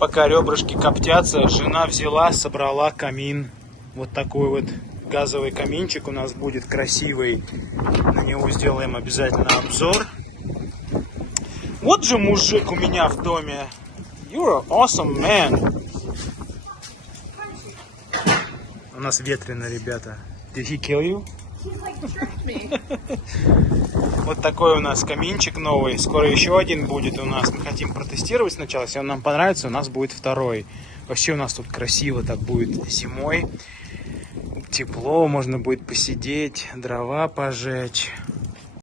Пока ребрышки коптятся, жена взяла, собрала камин. Вот такой вот газовый каминчик у нас будет красивый. На него сделаем обязательно обзор. Вот же мужик у меня в доме. You're an awesome man. У нас ветрено, ребята. Did he kill you? Вот такой у нас каминчик новый. Скоро еще один будет у нас. Мы хотим протестировать сначала. Если он нам понравится, у нас будет второй. Вообще у нас тут красиво так будет зимой. Тепло, можно будет посидеть, дрова пожечь.